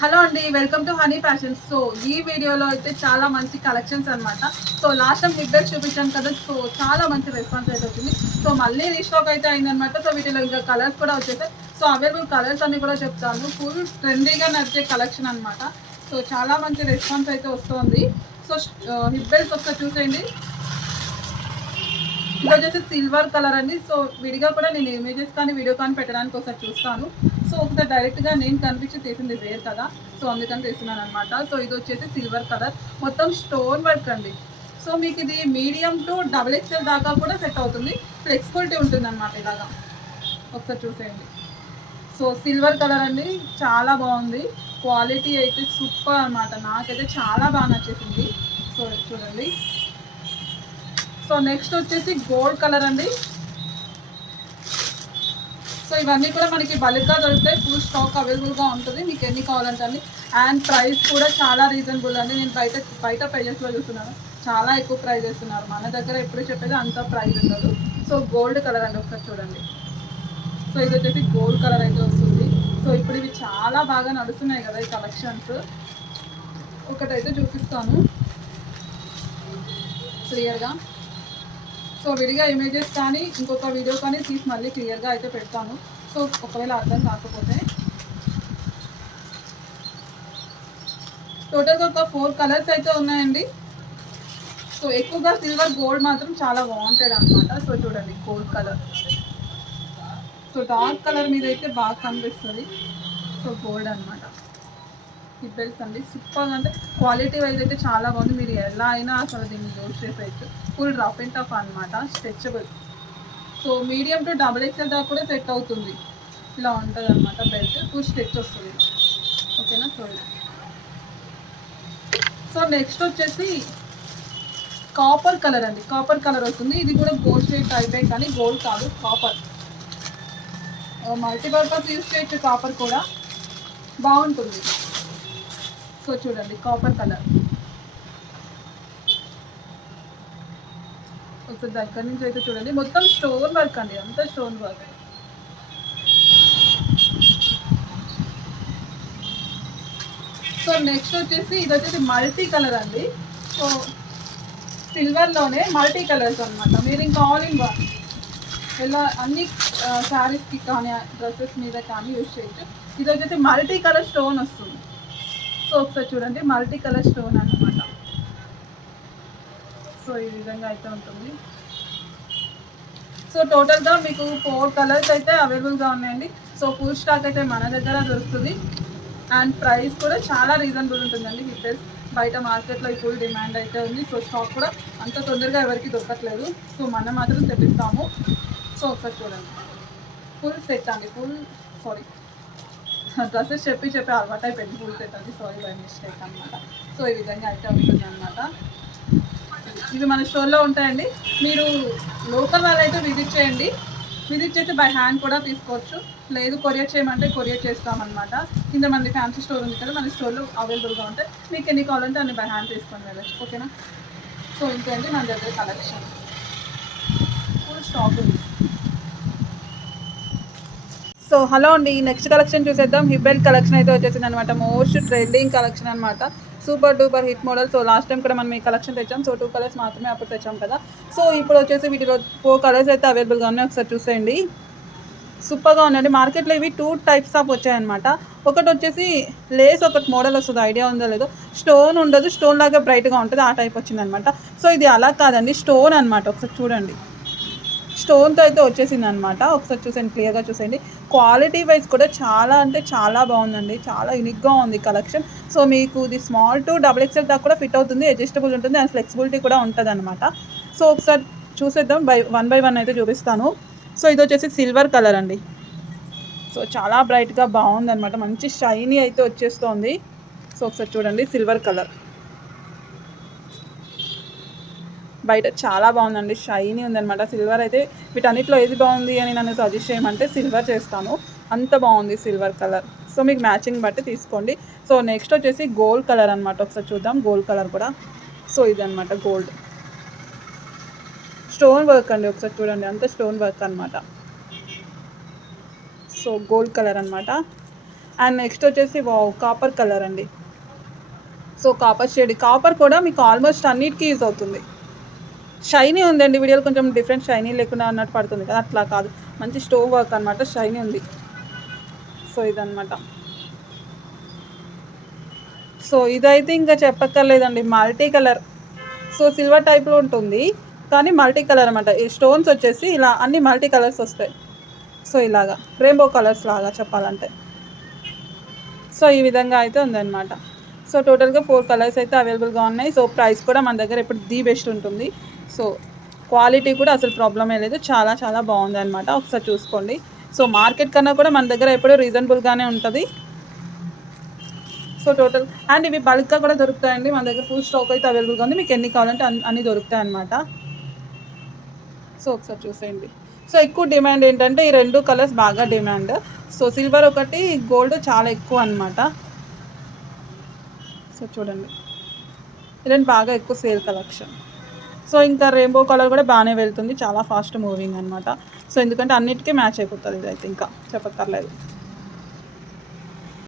Hello అండి welcome to honey fashions. So ఈ వీడియోలో అయితే చాలా మంచి కలెక్షన్స్ అనమాట so last time hip belt చూపించాను కదా సో చాలా మంచి రెస్పాన్స్ అయితే వచ్చింది. సో మళ్ళీ రీస్టాక్ అయితే అయిందనమాట సో వీటిలో ఇంకా కలర్స్ కూడా వచ్చేసాయి. సో అవైలబుల్ కలర్స్ అన్ని కూడా చెప్తాను. ఫుల్ ట్రెండీగా నడిచే కలెక్షన్ అనమాట సో చాలా మంచి రెస్పాన్స్ అయితే వస్తుంది. సో హిట్ బెల్ట్స్ ఒకసారి చూసేయండి. ఇది వచ్చేసి సిల్వర్ కలర్ అండి. సో విడిగా కూడా నేను ఇమేజెస్ కానీ వీడియో కానీ పెట్టడానికి ఒకసారి చూస్తాను. సో ఒకసారి డైరెక్ట్గా నేను కనిపించి తీసింది వేరు కదా సో అందుకని తీస్తున్నాను అనమాట సో ఇది వచ్చేసి సిల్వర్ కలర్ మొత్తం స్టోన్ వర్క్ అండి. సో మీకు ఇది మీడియం టు డబుల్ ఎక్స్ఎల్ దాకా కూడా సెట్ అవుతుంది. ఫ్లెక్సిబిలిటీ ఉంటుంది అనమాట ఇలాగా. ఒకసారి చూసేయండి. సో సిల్వర్ కలర్ అండి. చాలా బాగుంది. క్వాలిటీ అయితే సూపర్ అనమాట నాకైతే చాలా బాగా నచ్చేసింది. సో చూడండి. సో నెక్స్ట్ వచ్చేసి గోల్డ్ కలర్ అండి. సో ఇవన్నీ కూడా మనకి బల్క్గా దొరుకుతాయి. ఫుల్ స్టాక్ అవైలబుల్గా ఉంటుంది. మీకు ఎన్ని కావాలంటే అండి అండ్ ప్రైస్ కూడా చాలా రీజనబుల్ అండి. నేను బయట బయట ప్రైజెస్లో చూస్తున్నాను. చాలా ఎక్కువ ప్రైజ్ ఇస్తున్నారు మన దగ్గర ఎప్పుడు చెప్పేది అంత ప్రైజ్ ఉండదు. సో గోల్డ్ కలర్ అండి ఒకసారి చూడండి. సో ఇది వచ్చేసి గోల్డ్ కలర్ అయితే వస్తుంది. సో ఇప్పుడు ఇవి చాలా బాగా నడుస్తున్నాయి కదా ఈ కలెక్షన్స్ ఒకటైతే చూపిస్తాను. క్లియర్గా సో విడిగా ఇమేజెస్ కానీ ఇంకొక వీడియో కానీ తీసి మళ్ళీ క్లియర్గా అయితే పెడతాను. సో ఒకవేళ అర్థం కాకపోతే. టోటల్గా ఒక ఫోర్ కలర్స్ అయితే ఉన్నాయండి. సో ఎక్కువగా సిల్వర్ గోల్డ్ మాత్రం చాలా బాగుంటుంది అనమాట సో చూడండి gold colour so dark colour మీద అయితే బాగా కనిపిస్తుంది. సో గోల్డ్ అనమాట ఈ అండి. సూపర్ అంటే క్వాలిటీ వైజ్ అయితే చాలా బాగుంది. మీరు ఎలా అయినా అసలు దీన్ని యూజ్ చేసేయచ్చు. ఫుల్ రఫ్ అండ్ టఫ్ అనమాట stretchable so medium to double XL దాకా కూడా సెట్ అవుతుంది. ఇలా ఉంటుంది అనమాట బెల్ట్ ఫుల్ స్ట్రెచ్ వస్తుంది. ఓకేనా చూడండి సో నెక్స్ట్ వచ్చేసి కాపర్ కలర్ అండి. కాపర్ కలర్ వస్తుంది. ఇది కూడా గోల్డ్ షేడ్ టైపే కానీ గోల్డ్ కాదు కాపర్ మల్టీపర్పస్ యూస్ చేయొచ్చు కాపర్ కూడా. బాగుంటుంది. సో చూడండి కాపర్ కలర్ ఒకసారి దగ్గర నుంచి అయితే చూడండి మొత్తం స్టోన్ వర్క్ అండి అంతా స్టోన్ వర్క్ సో నెక్స్ట్ వచ్చేసి ఇది వచ్చేసి మల్టీ కలర్ అండి. సో సిల్వర్లోనే మల్టీ కలర్స్ అనమాట మీరు ఇంకా ఆల్ ఇన్ వన్ ఇలా అన్ని శారీస్కి కానీ డ్రెస్సెస్ మీద కానీ యూజ్ చేయొచ్చు. ఇది వచ్చేసి మల్టీ కలర్ స్టోన్ వస్తుంది. సో ఒకసారి చూడండి మల్టీ కలర్ స్టోన్ అనమాట సో ఈ విధంగా అయితే ఉంటుంది. సో టోటల్గా మీకు ఫోర్ కలర్స్ అయితే అవైలబుల్గా ఉన్నాయండి. సో ఫుల్ స్టాక్ అయితే మన దగ్గర దొరుకుతుంది. అండ్ ప్రైస్ కూడా చాలా రీజనబుల్ ఉంటుందండి హిట్టెస్ బయట మార్కెట్లో ఇప్పుడు డిమాండ్ అయితే ఉంది. సో స్టాక్ కూడా అంత తొందరగా ఎవరికి దొరకట్లేదు. సో మనం మాత్రం తెప్పిస్తాము. సో ఒకసారి చూడండి. ఫుల్ సెట్ అండి ఫుల్ సారీ. డ్రెస్సెస్ చెప్పి చెప్పి అలవాటు అయిపోయింది. Full set sorry by mistake అనమాట సో ఈ విధంగా అయితే ఉంటుంది అనమాట ఇవి మన స్టోర్లో ఉంటాయండి. మీరు లోకల్ వాళ్ళైతే విజిట్ చేయండి. విజిట్ చేసి బై హ్యాండ్ కూడా తీసుకోవచ్చు. లేదు కొరియర్ చేయమంటే కొరియర్ చేస్తామన్నమాట. కింద మంది ఫ్యాన్సీ స్టోర్ ఉంది కదా మన స్టోర్లో అవైలబుల్గా ఉంటాయి మీకు ఎన్ని కావాలంటే అన్ని బై హ్యాండ్ తీసుకొని వెళ్ళచ్చు. ఓకేనా సో ఇంకేంటి? మన దగ్గర కలెక్షన్ ఫుల్ స్టాక్ ఉంది. సో హలో అండి నెక్స్ట్ కలెక్షన్ చూసేద్దాం. హిబ్బెల్ కలెక్షన్ అయితే వచ్చేసింది అనమాట మోస్ట్ ట్రెండింగ్ కలెక్షన్ అనమాట super duper hit model so last time కూడా మనం ఈ కలెక్షన్ తెచ్చాం. సో టూ కలర్స్ మాత్రమే అప్పుడు తెచ్చాం కదా. సో ఇప్పుడు వచ్చేసి వీటిలో ఫోర్ కలర్స్ అయితే అవైలబుల్గా ఉన్నాయి. ఒకసారి చూసేయండి. సూపర్గా ఉందండి మార్కెట్లో ఇవి టూ టైప్స్ ఆఫ్ వచ్చాయన్నమాట. ఒకటి వచ్చేసి లేస్ ఒకటి మోడల్ వస్తుంది. ఐడియా ఉందో లేదో? స్టోన్ ఉండదు. స్టోన్ లాగా బ్రైట్గా ఉంటుంది. ఆ టైప్ వచ్చిందనమాట సో ఇది అలా కాదండి. స్టోన్ అనమాట ఒకసారి చూడండి. స్టోన్తో అయితే వచ్చేసింది అనమాట ఒకసారి చూసేయండి క్లియర్గా చూసేయండి. క్వాలిటీ వైజ్ కూడా చాలా అంటే చాలా బాగుందండి. చాలా యూనిక్గా ఉంది కలెక్షన్ సో మీకు ఇది స్మాల్ టు డబుల్ ఎక్స్ఎల్ దాకా కూడా ఫిట్ అవుతుంది అడ్జస్టబుల్ ఉంటుంది అండ్ ఫ్లెక్సిబిలిటీ కూడా ఉంటుంది అనమాట సో ఒకసారి చూసేద్దాం. బై వన్ బై వన్ అయితే చూపిస్తాను. సో ఇది వచ్చేసి సిల్వర్ కలర్ అండి. సో చాలా బ్రైట్గా బాగుంది అనమాట మంచి షైనీ అయితే వచ్చేస్తోంది. సో ఒకసారి చూడండి సిల్వర్ కలర్ బయట చాలా బాగుందండి షైనీ ఉందనమాట సిల్వర్ అయితే వీటన్నిటిలో ఏది బాగుంది అని నన్ను సజెస్ట్ చేయమంటే సిల్వర్ చేస్తాను. అంత బాగుంది సిల్వర్ కలర్ సో మీకు మ్యాచింగ్ బట్టి తీసుకోండి. సో నెక్స్ట్ వచ్చేసి గోల్డ్ కలర్ అనమాట ఒకసారి చూద్దాం గోల్డ్ కలర్ కూడా. సో ఇది అనమాట గోల్డ్ స్టోన్ వర్క్ అండి ఒకసారి చూడండి. అంత స్టోన్ వర్క్ అనమాట సో గోల్డ్ కలర్ అనమాట అండ్ నెక్స్ట్ వచ్చేసి వావ్ కాపర్ కలర్ అండి. సో కాపర్ షేడ్ కాపర్ కూడా మీకు ఆల్మోస్ట్ అన్నిటికీ యూజ్ అవుతుంది. షైనీ ఉందండి వీడియోలో కొంచెం డిఫరెంట్ షైనీ లేకుండా అన్నట్టు పడుతుంది కదా అట్లా కాదు. మంచి స్టోవ్ వర్క్ అనమాట షైనీ ఉంది. సో ఇదన్నమాట. సో ఇదైతే ఇంకా చెప్పక్కర్లేదండి మల్టీ కలర్ సో సిల్వర్ టైప్లో ఉంటుంది కానీ మల్టీ కలర్ అనమాట ఈ స్టోన్స్ వచ్చేసి ఇలా అన్ని మల్టీ కలర్స్ వస్తాయి. సో ఇలాగా రెయిన్బో కలర్స్ లాగా చెప్పాలంటే. సో ఈ విధంగా అయితే ఉందన్నమాట. సో టోటల్గా ఫోర్ కలర్స్ అయితే అవైలబుల్గా ఉన్నాయి. సో ప్రైస్ కూడా మన దగ్గర ఇప్పుడు ది బెస్ట్ ఉంటుంది. సో క్వాలిటీ కూడా అసలు ప్రాబ్లమే లేదు. చాలా చాలా బాగుంది అనమాట ఒకసారి చూసుకోండి. సో మార్కెట్ కన్నా కూడా మన దగ్గర ఎప్పుడూ రీజనబుల్గానే ఉంటుంది. సో టోటల్ అండ్ ఇవి బల్క్గా కూడా దొరుకుతాయండి. మన దగ్గర ఫుల్ స్టాక్ అయితే అవైలబుల్గా ఉంది. మీకు ఎన్ని కావాలంటే అన్ని అన్ని దొరుకుతాయి అనమాట సో ఒకసారి చూసేయండి. సో ఎక్కువ డిమాండ్ ఏంటంటే ఈ రెండు కలర్స్ బాగా డిమాండ్ సో సిల్వర్ ఒకటి గోల్డ్ చాలా ఎక్కువ అనమాట సో చూడండి. ఈ రెండు బాగా ఎక్కువ సేల్ కలెక్షన్ సో ఇంకా రెయిన్బో కలర్ కూడా బాగానే వెళ్తుంది. చాలా ఫాస్ట్ మూవింగ్ అనమాట సో ఎందుకంటే అన్నిటికీ మ్యాచ్ అయిపోతుంది ఇదైతే ఇంకా చెప్పక్కర్లేదు.